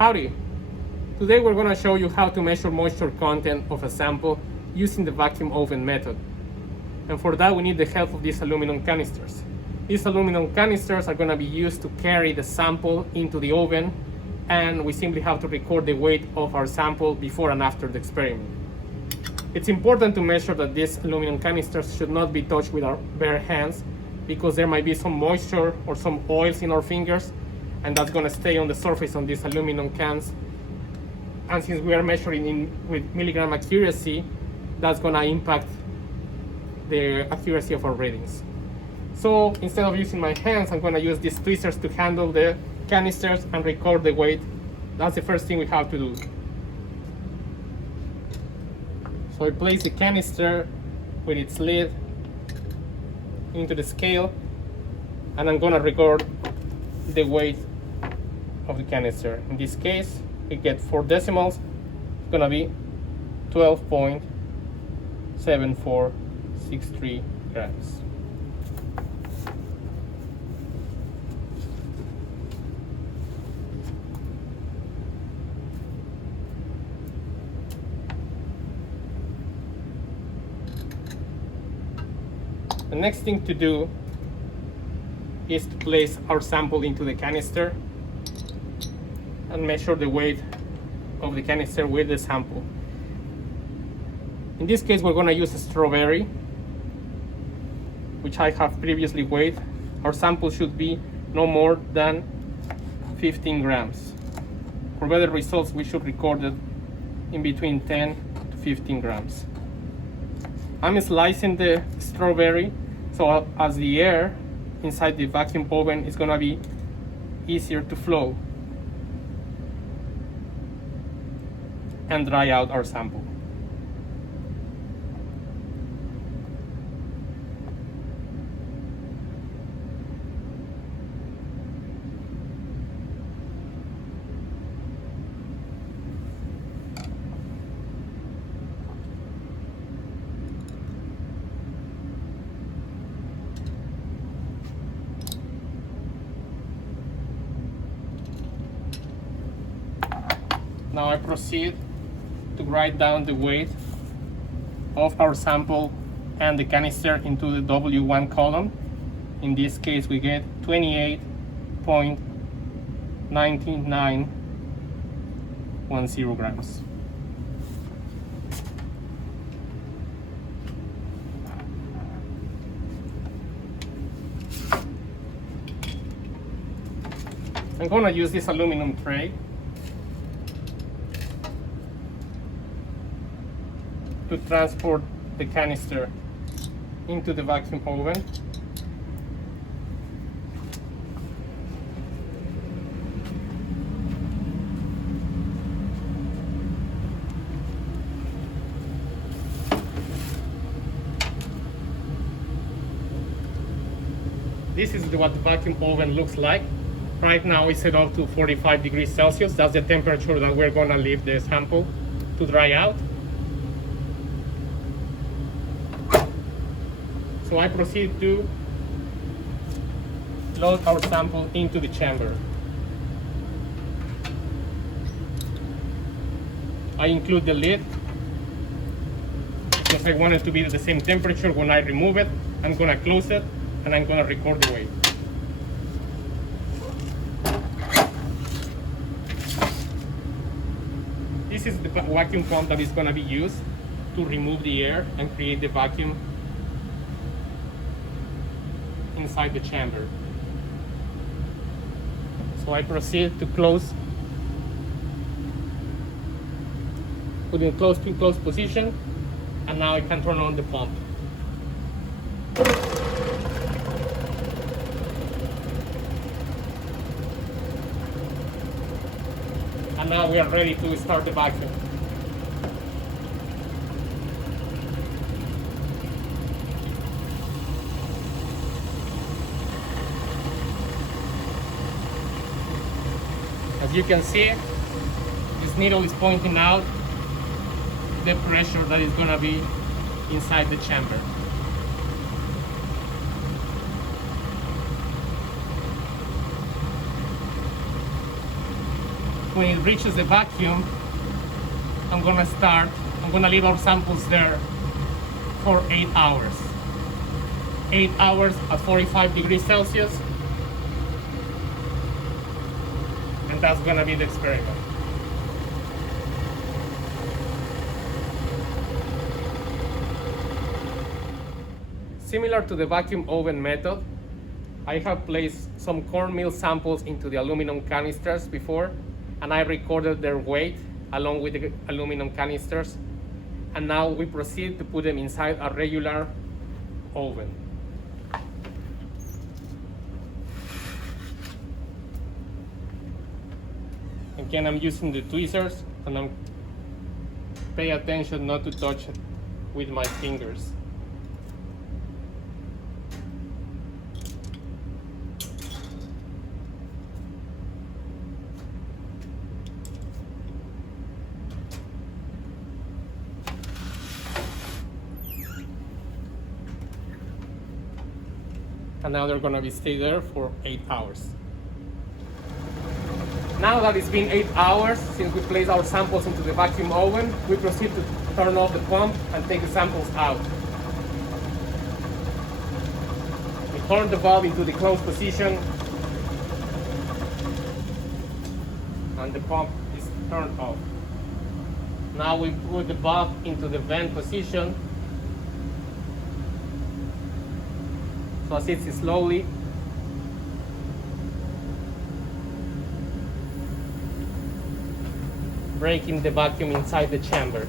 Howdy! Today we're going to show you how to measure moisture content of a sample using the vacuum oven method. And for that we need the help of these aluminum canisters. These aluminum canisters are going to be used to carry the sample into the oven, and we simply have to record the weight of our sample before and after the experiment. It's important to measure that these aluminum canisters should not be touched with our bare hands, because there might be some moisture or some oils in our fingers, and that's going to stay on the surface on these aluminum cans. And since we are measuring with milligram accuracy, that's going to impact the accuracy of our readings. So instead of using my hands, I'm going to use these tweezers to handle the canisters and record the weight. That's the first thing we have to do. So I place the canister with its lid into the scale, and I'm going to record the weight of the canister. In this case, we get 4 decimals. It's going to be 12.7463 grams. The next thing to do is to place our sample into the canister and measure the weight of the canister with the sample. In this case, we're going to use a strawberry, which I have previously weighed. Our sample should be no more than 15 grams. For better results, we should record it in between 10 to 15 grams. I'm slicing the strawberry so as the air inside the vacuum oven is going to be easier to flow and dry out our sample. Now I proceed to write down the weight of our sample and the canister into the W1 column. In this case, we get 28.9910 grams. I'm going to use this aluminum tray to transport the canister into the vacuum oven. This is what the vacuum oven looks like. Right now it's set up to 45 degrees Celsius. That's the temperature that we're gonna leave the sample to dry out. So I proceed to load our sample into the chamber. I include the lid because I want it to be at the same temperature when I remove it. I'm gonna close it and I'm gonna record the weight. This is the vacuum pump that is gonna be used to remove the air and create the vacuum inside the chamber. So I proceed to close, put in close position, and now I can turn on the pump. And now we are ready to start the vacuum. As you can see, this needle is pointing out the pressure that is going to be inside the chamber. When it reaches the vacuum, I'm gonna leave our samples there for 8 hours. 8 hours at 45 degrees Celsius. And that's gonna be the experiment. Similar to the vacuum oven method, I have placed some cornmeal samples into the aluminum canisters before, and I recorded their weight along with the aluminum canisters. And now we proceed to put them inside a regular oven. Again, I'm using the tweezers, and I'm pay attention not to touch it with my fingers. And now they're gonna be stay there for 8 hours. Now that it's been 8 hours since we placed our samples into the vacuum oven, we proceed to turn off the pump and take the samples out. We turn the valve into the closed position, and the pump is turned off. Now we put the valve into the vent position. So as it's slowly breaking the vacuum inside the chamber.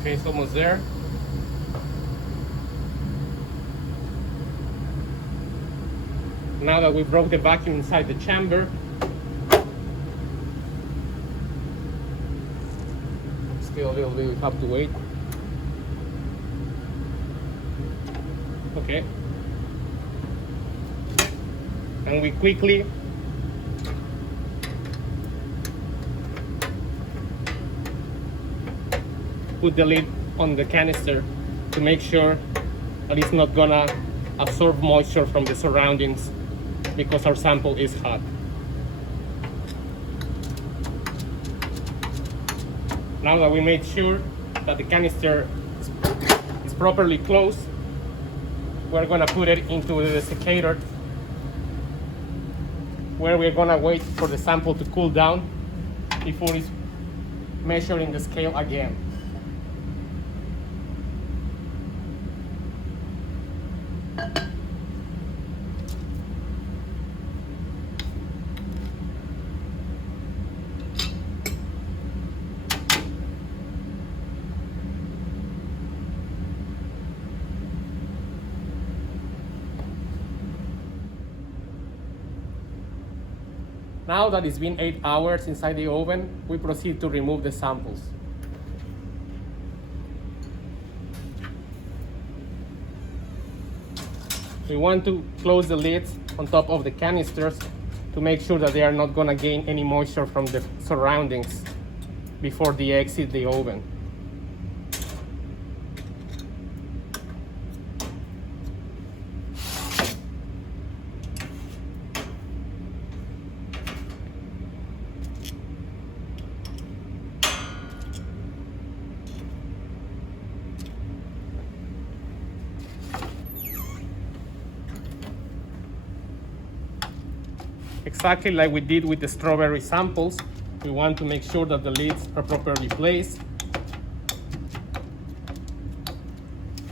Okay, it's almost there. Now that we broke the vacuum inside the chamber, still a little bit, we have to wait. Okay. And we quickly put the lid on the canister to make sure that it's not gonna absorb moisture from the surroundings because our sample is hot. Now that we made sure that the canister is properly closed, we're gonna put it into the desiccator, where we're gonna wait for the sample to cool down before it's measuring the scale again. Now that it's been 8 hours inside the oven, we proceed to remove the samples. We want to close the lids on top of the canisters to make sure that they are not going to gain any moisture from the surroundings before they exit the oven. Exactly like we did with the strawberry samples, we want to make sure that the lids are properly placed.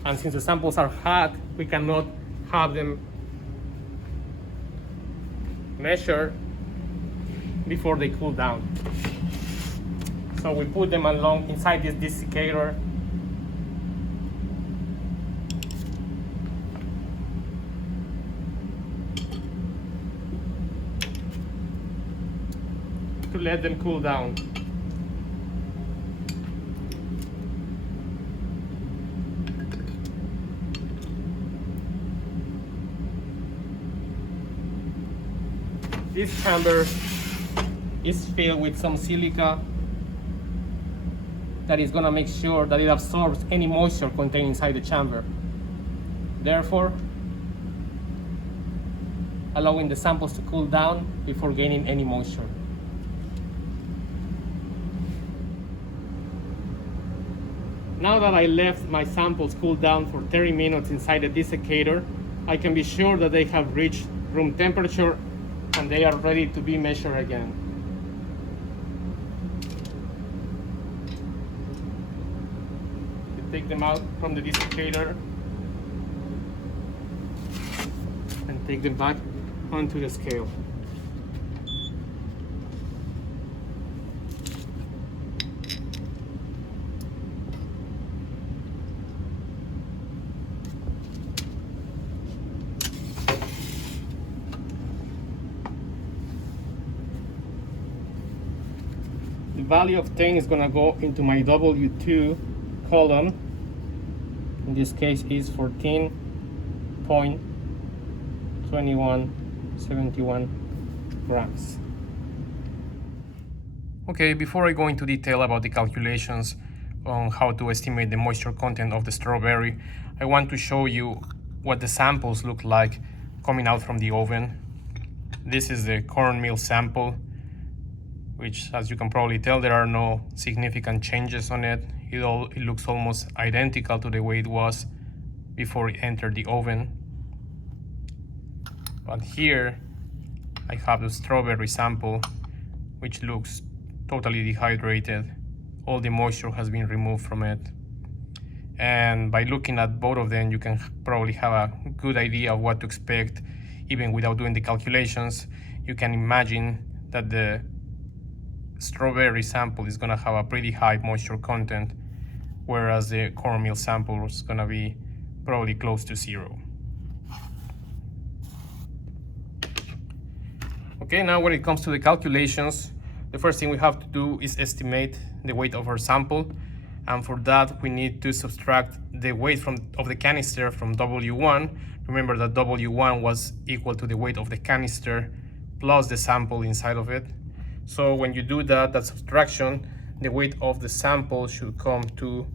And since the samples are hot, we cannot have them measured before they cool down. So we put them along inside this desiccator. To let them cool down. This chamber is filled with some silica that is going to make sure that it absorbs any moisture contained inside the chamber, therefore allowing the samples to cool down before gaining any moisture. Now that I left my samples cool down for 30 minutes inside the desiccator, I can be sure that they have reached room temperature and they are ready to be measured again. You take them out from the desiccator and take them back onto the scale. The value of 10 is going to go into my W2 column. In this case is 14.2171 grams. Okay, before I go into detail about the calculations on how to estimate the moisture content of the strawberry, I want to show you what the samples look like coming out from the oven. This is the cornmeal sample, which, as you can probably tell, there are no significant changes on it. It looks almost identical to the way it was before it entered the oven. But here I have the strawberry sample, which looks totally dehydrated. All the moisture has been removed from it. And by looking at both of them, you can probably have a good idea of what to expect. Even without doing the calculations, you can imagine that the strawberry sample is going to have a pretty high moisture content, whereas the cornmeal sample is going to be probably close to zero. Okay, now when it comes to the calculations, the first thing we have to do is estimate the weight of our sample, and for that we need to subtract the weight of the canister from W1. Remember that W1 was equal to the weight of the canister plus the sample inside of it. So when you do that subtraction, the weight of the sample should come to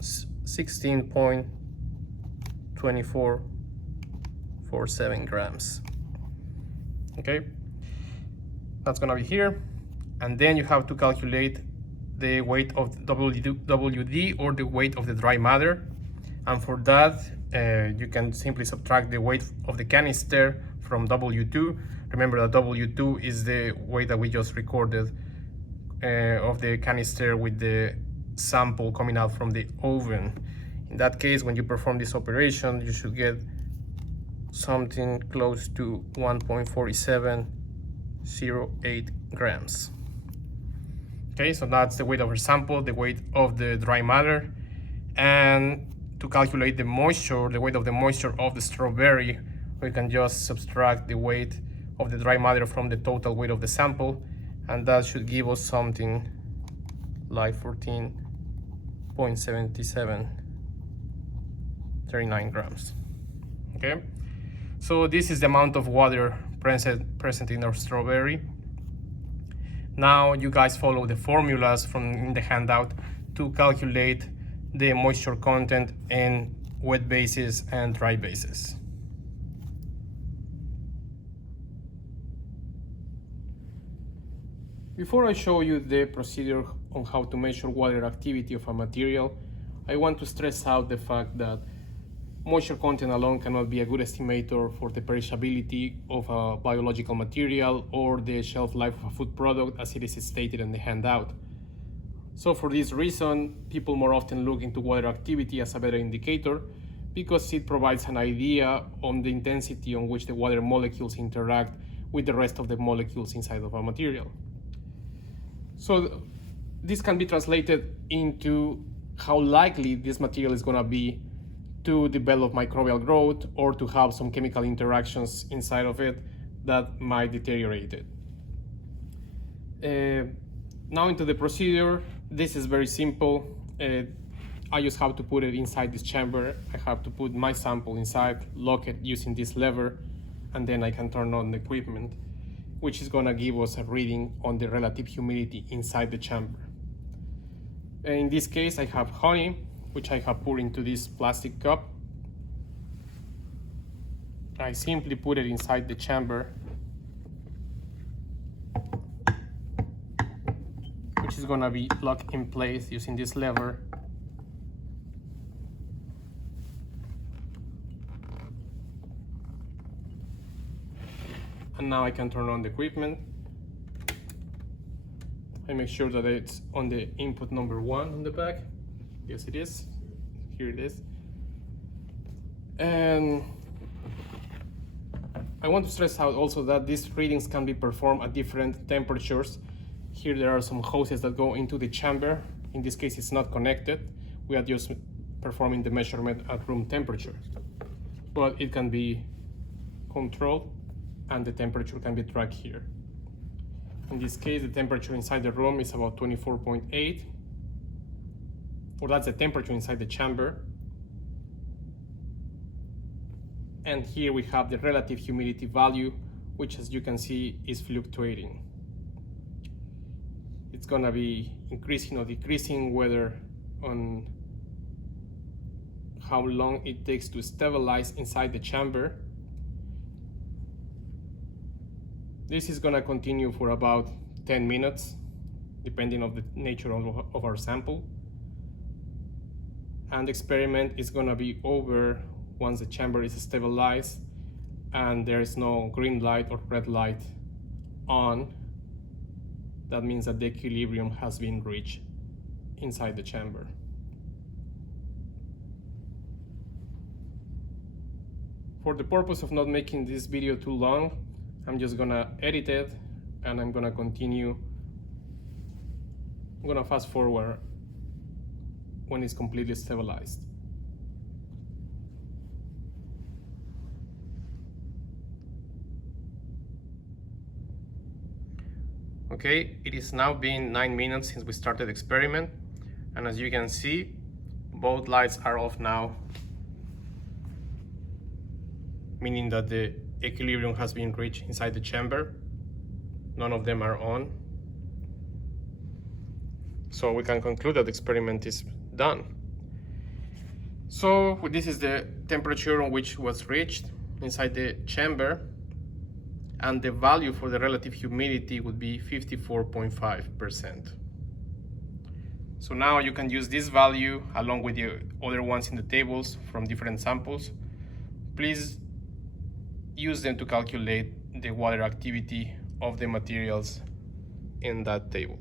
16.2447 grams. Okay, that's gonna be here. And then you have to calculate the weight of WD or the weight of the dry matter. And for that, you can simply subtract the weight of the canister from W2. Remember that W2 is the weight that we just recorded of the canister with the sample coming out from the oven. In that case, when you perform this operation, you should get something close to 1.4708 grams. Okay, so that's the weight of our sample, the weight of the dry matter. And to calculate the moisture, the weight of the moisture of the strawberry, we can just subtract the weight of the dry matter from the total weight of the sample, and that should give us something like 14.7739 grams. Okay, so this is the amount of water present in our strawberry. Now you guys follow the formulas from in the handout to calculate the moisture content in wet bases and dry bases. Before I show you the procedure on how to measure water activity of a material, I want to stress out the fact that moisture content alone cannot be a good estimator for the perishability of a biological material or the shelf life of a food product, as it is stated in the handout. So for this reason, people more often look into water activity as a better indicator, because it provides an idea on the intensity on which the water molecules interact with the rest of the molecules inside of a material. So this can be translated into how likely this material is going to be to develop microbial growth or to have some chemical interactions inside of it that might deteriorate it. Now into the procedure. This is very simple. I just have to put it inside this chamber. I have to put my sample inside, lock it using this lever, and then I can turn on the equipment, which is gonna give us a reading on the relative humidity inside the chamber. In this case, I have honey, which I have poured into this plastic cup. I simply put it inside the chamber, which is gonna be locked in place using this lever. And now I can turn on the equipment. I make sure that it's on the input number 1 on the back. Yes, it is. Here it is. And I want to stress out also that these readings can be performed at different temperatures. Here there are some hoses that go into the chamber. In this case, it's not connected. We are just performing the measurement at room temperature. But it can be controlled and the temperature can be tracked here. In this case, the temperature inside the room is about 24.8, or that's the temperature inside the chamber. And here we have the relative humidity value, which, as you can see, is fluctuating. It's gonna be increasing or decreasing, whether on how long it takes to stabilize inside the chamber. This is gonna continue for about 10 minutes, depending on the nature of our sample. And the experiment is gonna be over once the chamber is stabilized and there is no green light or red light on. That means that the equilibrium has been reached inside the chamber. For the purpose of not making this video too long, I'm just gonna edit it and I'm gonna continue. I'm gonna fast forward when it's completely stabilized. Okay, it is now been 9 minutes since we started the experiment, and as you can see, both lights are off now, meaning that the equilibrium has been reached inside the chamber. None of them are on. So we can conclude that the experiment is done. So this is the temperature on which was reached inside the chamber, and the value for the relative humidity would be 54.5%. So now you can use this value along with the other ones in the tables from different samples. Please use them to calculate the water activity of the materials in that table.